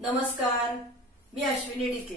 नमस्कार, मी अश्विनी डिके।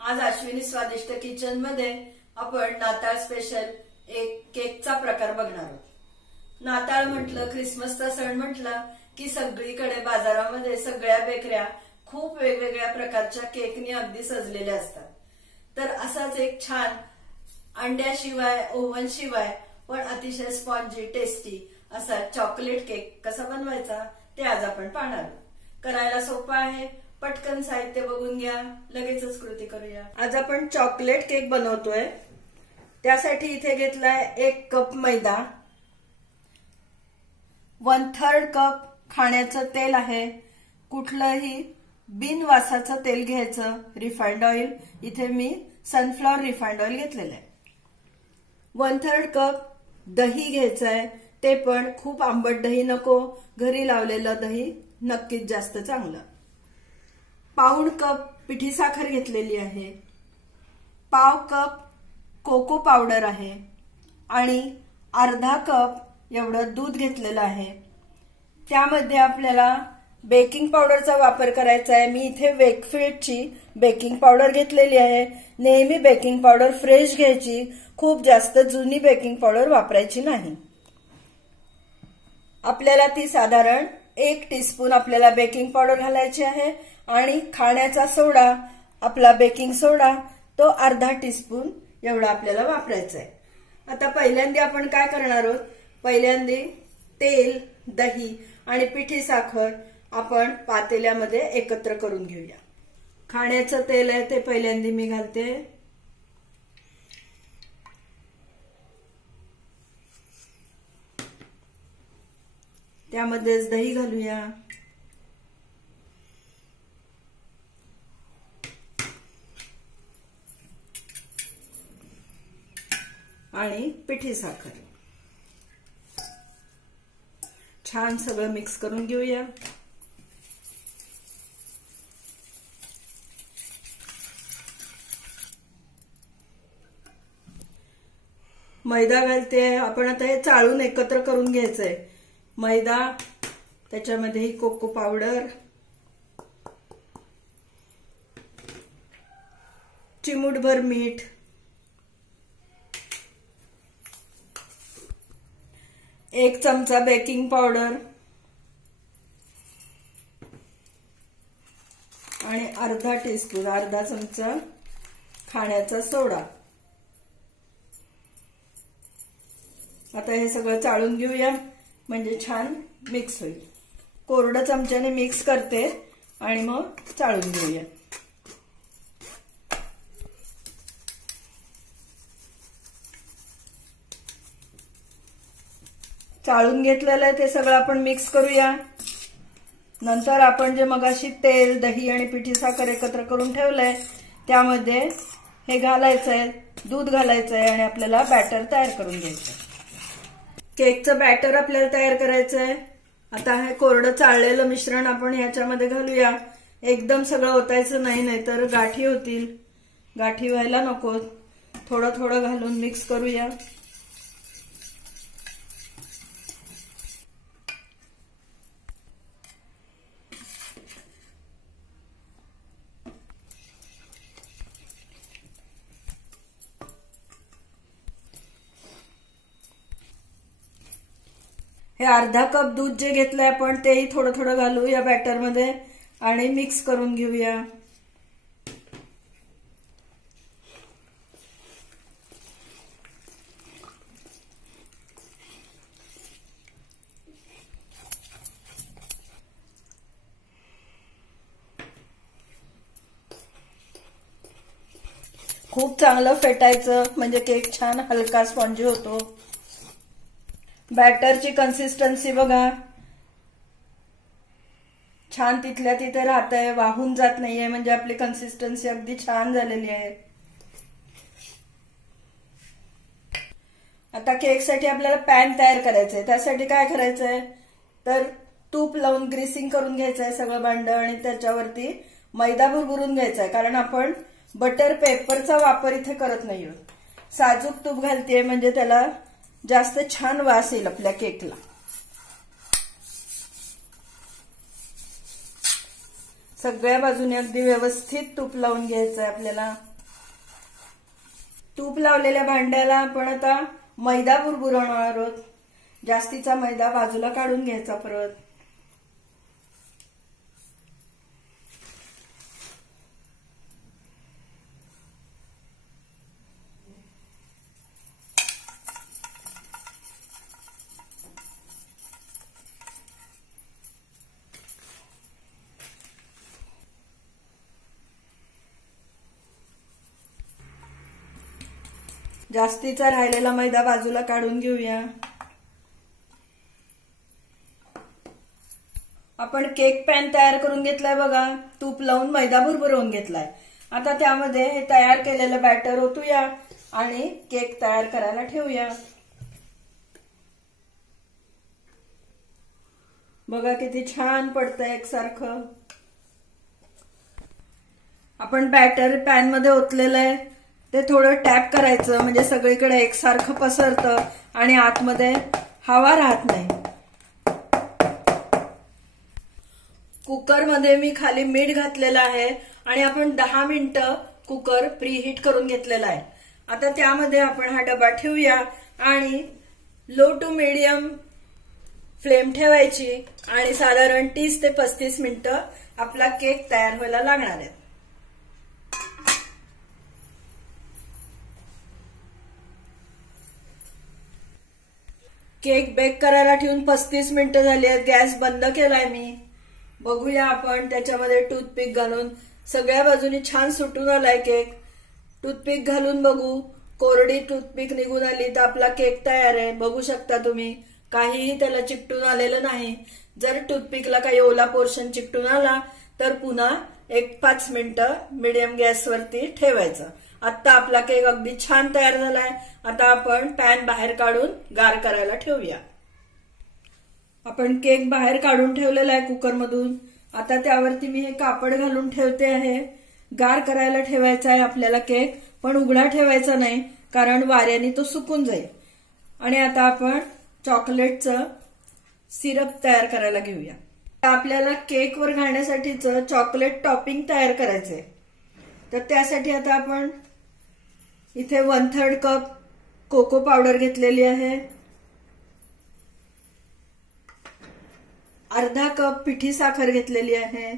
आज अश्विनी स्वादिष्ट किचन मध्ये आपण नाताळ स्पेशल एक केकचा प्रकार बघणार आहोत। नाताळ म्हटलं, ख्रिसमसचा सण म्हटला की सगळीकडे बाजारामध्ये सगळ्या बेकऱ्या खूप वेगवेगळ्या प्रकारच्या केकनी अगदी सजलेल्या असतात। तर असाच एक छान अंड्याशिवाय ओव्हन शिवाय पण अतिशय स्पॉन्जी टेस्टी असा चॉकलेट केक कसा बनवायचा ते आज आपण पाहणार आहोत। करायला सोपा आहे, पटकन साहित्य बघून घ्या, लगेचच कृती करूया। आज आपण चॉकलेट केक बनवतोय। त्यासाठी इथे घेतलाय 1 कप मैदा, 1/3 कप खाण्याचं तेल आहे। कुठलंही बिनवासाचं तेल घ्यायचं, रिफाइंड ऑइल, इथे मी सनफ्लॉवर रिफाइंड ऑइल घेतलेलं आहे। 1/3 कप दही घ्यायचंय, ते पण खूप आंबट दही नको, घरी लावलेलं दही नक्कीच जास्त चांगलं। पाऊण कप पिठी साखर घेतलेली आहे, पाव कप कोको पावडर आहे आणि अर्धा कप एवढं दूध घेतलेलं आहे। त्यामध्ये आपल्याला बेकिंग पावडरचा वापर करायचा आहे। मी इथे वेकफील्डची बेकिंग पावडर घेतलेली आहे। नेहमी बेकिंग पावडर फ्रेश घ्यायची, खूप जास्त जुनी बेकिंग पावडर वापरायची नाही। आपल्याला ती साधारण 1 टीस्पून आपल्याला बेकिंग पावडर घालायची आहे आणि खाण्याचा सोडा, आपला बेकिंग सोडा, तो अर्धा टीस्पून एवढा आपल्याला वापरायचा आहे। आता पहिल्यांदा आपण काय करणार आहोत, पहिल्यांदा तेल, दही आणि पिठी साखर आपण पातेल्यामध्ये एकत्र करून घेऊया। खाण्याचं तेल आहे ते पहिल्यांदा मी घालते, त्यामध्येच दही घालूया आणि पिठी साखर छान सगळं मिक्स करून घेऊया। मैदा घालते आपण। आता हे चाळून एकत्र करून घ्यायचंय। मैदा, त्याच्यामध्ये ही कोको पावडर, चिमूटभर मीठ, एक चमचा बेकिंग पावडर आणि अर्धा टीस्पून, अर्धा चमचा खाण्याचा सोडा। आता हे सगळं चाळून घेऊया, म्हणजे छान मिक्स होईल। कोरड्या चमच्याने मिक्स करते आणि मग चाळून घेऊया। चाळून घेतलेलं आहे ते सगळं आपण मिक्स करूया। नंतर आपण जे मगाशी तेल, दही आणि पिठी साखर एकत्र करून ठेवलंय त्यामध्ये हे घालायचंय, दूध घालायचंय आणि आपल्याला बॅटर तयार करून घ्यायचंय। केकचं बॅटर आपल्याला तयार करायचंय। आता हे कोरडं चाळलेलं मिश्रण आपण ह्याच्यामध्ये घालूया। एकदम सगळं ओतायचं नाही, नाहीतर गाठी होतील, गाठी व्हायला नको। थोडं थोडं घालून मिक्स करूया। हे अर्धा कप दूध जे घेतलंय आपण तेही थोडं थोडं घालू या बॅटर मध्ये आणि मिक्स करून घेऊया। खूप चांगलं फेटायचं, म्हणजे केक छान हलका स्पॉन्जी होतो। बॅटरची कन्सिस्टन्सी बघा, छान तिथल्या तिथे राहतंय, वाहून जात नाहीये, म्हणजे आपली कन्सिस्टन्सी अगदी छान झालेली आहे। आता केकसाठी आपल्याला पॅन तयार करायचंय। त्यासाठी काय करायचंय तर तूप लावून ग्रीसिंग करून घ्यायचंय सगळं भांड आणि त्याच्यावरती मैदा भुरभुरून घ्यायचाय, कारण आपण बटर पेपरचा वापर इथे करत नाहीये। साजूक तूप घालतेय म्हणजे त्याला जास्त छान वास येईल आपल्या केकला। सगळ्या बाजूने अगदी व्यवस्थित तूप लावून घ्यायचंय आपल्याला। तूप लावलेल्या भांड्याला आपण आता मैदा बुरबुरवणार आहोत। जास्तीचा मैदा बाजूला काढून घ्यायचा परत। जास्तीचा राहिलेला मैदा बाजूला काढून घेऊया। आपण केक पॅन तयार करून घेतलाय बघा, तूप लावून मैदा बुरबुरवून घेतलाय। आता त्यामध्ये हे तयार केलेलं बॅटर ओतूया आणि केक तयार करायला ठेवूया। बघा किती छान पडतंय एकसारखं। आपण बॅटर पॅन मध्ये ओतलेलं आहे, ते थोडं टॅप करायचं म्हणजे सगळीकडे एकसारखं पसरतं आणि आतमध्ये हवा राहत नाही। कुकरमध्ये मी खाली मीठ घातलेलं आहे आणि आपण 10 मिनिटं कुकर प्रीहीट करून घेतलेला आहे। आता त्यामध्ये आपण हा डबा ठेवूया आणि लो टू मीडियम फ्लेम ठेवायची आणि साधारण 30 ते 35 मिनिटं आपला केक तयार व्हायला लागणार आहे। केक बेक करायला ठेवून 35 मिनिटं झाली आहेत। गॅस बंद केलाय मी। बघूया आपण त्याच्यामध्ये टूथपिक घालून, सगळ्या बाजूनी छान सुटून आलाय केक। टूथपिक घालून बघू, कोरडी टूथपिक निघून आली तर आपला केक तयार आहे। बघू शकता तुम्ही, काहीही त्याला चिकटून आलेलं नाही। जर टूथपिकला काही ओला पोर्शन चिकटून आला तर पुन्हा 1-5 मिनिटं मीडियम गॅसवरती ठेवायचं। आता आपला केक अगदी छान तयार झालाय। आता आपण पॅन बाहेर काढून गार करायला ठेवूया। आपण केक बाहेर काढून ठेवलेला आहे कुकरमधून। आता त्यावरती मी हे कापड घालून ठेवते आहे। गार करायला ठेवायचा आहे आपल्याला केक, पण उघडा ठेवायचा नाही कारण वाऱ्याने तो सुकून जाईल। आणि आता आपण चॉकलेटचं सिरप तयार करायला घेऊया। आपल्याला केकवर घालण्यासाठीचं चॉकलेट टॉपिंग तयार करायचंय, तर त्यासाठी आता आपण इथे 1/3 कप कोको पावडर घेतलेली आहे, अर्धा कप पिठी साखर घेतलेली आहे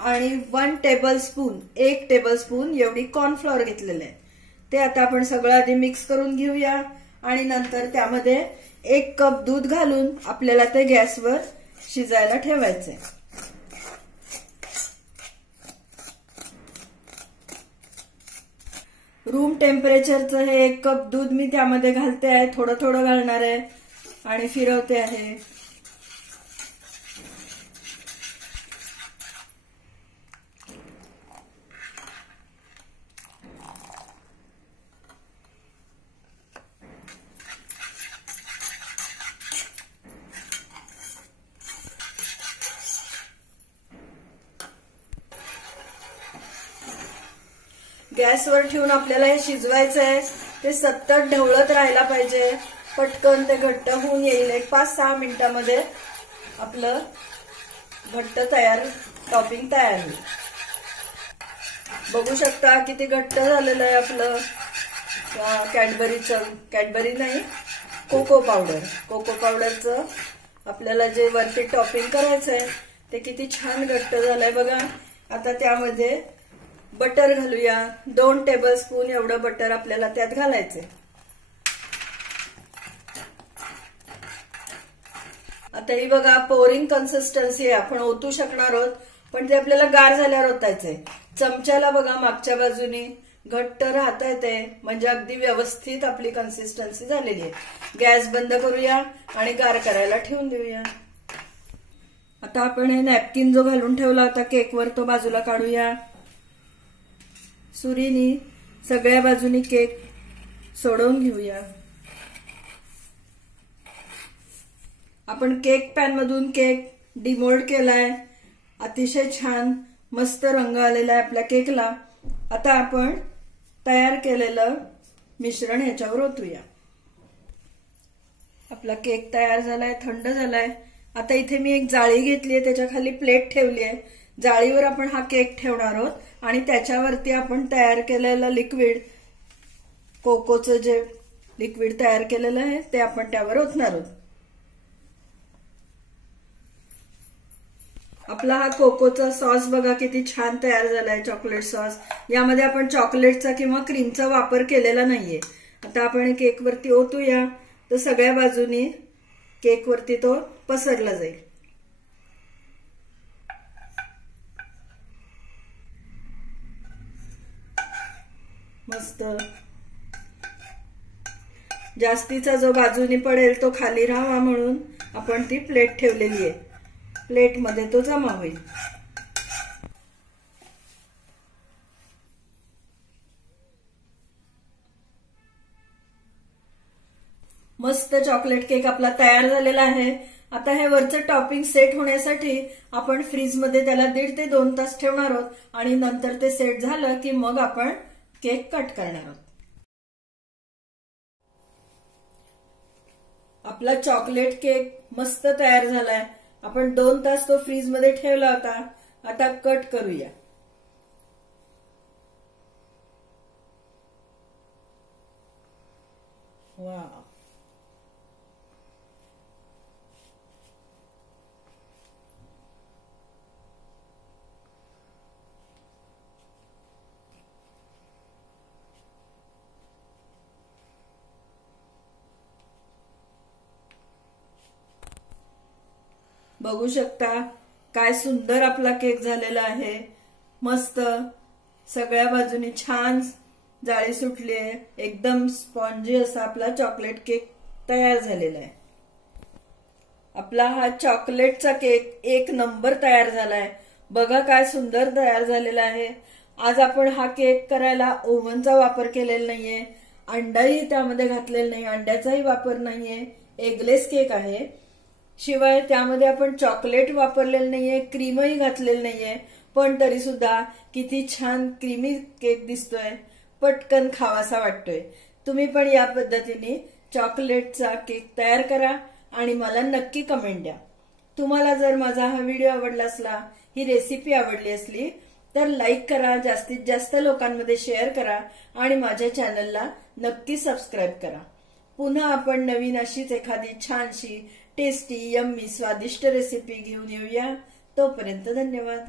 आणि 1 टेबलस्पून एवढी कॉर्नफ्लॉवर घेतलेली आहे। ते आता आपण सगळं आधी मिक्स करून घेऊया आणि नंतर त्यामध्ये 1 कप दूध घालून आपल्याला ते गॅसवर शिजायला ठेवायचंय। रूम टेम्परेचरचं हे 1 कप दूध मी त्यामध्ये घालते आहे, थोडं थोडं घालणार आहे आणि फिरवते आहे। गॅसवर ठेवून आपल्याला हे शिजवायचं आहे। ते सतत ढवळत राहायला पाहिजे, पटकन ते घट्ट होऊन येईल। 5-6 मिनिटांमध्ये आपलं घट्ट टॉपिंग तयार होईल। बघू शकता किती घट्ट झालेलं आहे आपलं कॅडबरी नाही, कोको पावडरचं आपल्याला जे वरती टॉपिंग करायचंय ते किती छान घट्ट झालंय बघा। आता त्यामध्ये बटर घालूया। 2 टेबलस्पून एवढं बटर आपल्याला त्यात घालायचंय। आता ही बघा पोरिंग कन्सिस्टन्सी आहे, आपण ओतू शकणार आहोत पण ते आपल्याला गार झाल्यावर ओतायचंय। चमच्याला बघा मागच्या बाजूने घट्ट राहता येते, म्हणजे अगदी व्यवस्थित आपली कन्सिस्टन्सी झालेली आहे। गॅस बंद करूया आणि गार करायला ठेवून देऊया। आता आपण हे नॅपकिन जो घालून ठेवला होता केकवर तो बाजूला काढूया। सुरीनी सगळ्या बाजूनी केक सोडवून घेऊया। आपण केक पॅन मधून केक डिमोल्ड केलाय, अतिशय छान मस्त रंग आलेला आहे आपल्या केकला। आता आपण तयार केलेलं मिश्रण ह्याच्यावर ओतूया। आपला केक तयार झालाय, थंड झालाय। आता इथे मी एक जाळी घेतली आहे, त्याच्या खाली प्लेट ठेवली आहे. जाळीवर आपण हा केक ठेवणार आहोत आणि त्याच्यावरती आपण तयार केलेलं लिक्विड, कोकोचं जे लिक्विड तयार केलेलं आहे ते आपण त्यावर ओतणार आहोत. आपला हा कोकोचा सॉस बघा किती छान तयार झालाय, चॉकलेट सॉस. यामध्ये आपण चॉकलेटचा किंवा क्रीमचा वापर केलेला नाहीये. आता आपण केक वरती ओतूया, तर सगळ्या बाजूनी केक वरती तो पसरला जाईल. मस्त. जास्तीचा जो बाजूनी पडेल तो खाली राहावा म्हणून आपण ती प्लेट ठेवलेली आहे. प्लेट मध्ये तो जमा होईल. मस्त चॉकलेट केक आपला तयार झालेला आहे. आता हे वरचं टॉपिंग सेट होण्यासाठी आपण फ्रीज मध्ये त्याला 1.5 ते 2 तास ठेवणार आहोत आणि नंतर ते सेट झालं की मग आपण केक कट करणार आहोत. आपला चॉकलेट केक मस्त तयार झालाय. आपण 2 तास तो फ्रीज मध्ये ठेवला होता. आता कट करूया. वाव. बघू शकता काय सुंदर आपला केक झालेला आहे. मस्त सगळ्या बाजूनी छान जाळी सुटली आहे. एकदम स्पॉन्जी असा आपला चॉकलेट केक तयार झालेला आहे. आपला हा चॉकलेटचा केक 1 नंबर तयार झालाय. बघा काय सुंदर तयार झालेला आहे. आज आपण हा केक करायला ओव्हनचा वापर केलेला नाहीये, अंडाही त्यामध्ये घातलेला नाही, अंड्याचाही वापर नाहीये. एगलेस केक आहे. शिवाय त्यामध्ये आपण चॉकलेट वापरलेलं नाहीये, क्रीमही घातलेलं नाहीये. पण तरी सुद्धा किती छान क्रीमी केक दिसतोय. पटकन खावासा वाटतोय. तुम्ही पण या पद्धतीने चॉकलेटचा केक तयार करा आणि मला नक्की कमेंट द्या. तुम्हाला जर माझा हा व्हिडिओ आवडला असला, ही रेसिपी आवडली असली तर लाईक करा, जास्तीत जास्त लोकांमध्ये शेअर करा आणि माझ्या चॅनलला नक्की सबस्क्राईब करा. पुन्हा आपण नवीन अशीच एखादी छानशी टेस्टी, यम्मी, स्वादिष्ट रेसिपी घेऊन येऊया. तोपर्यंत धन्यवाद.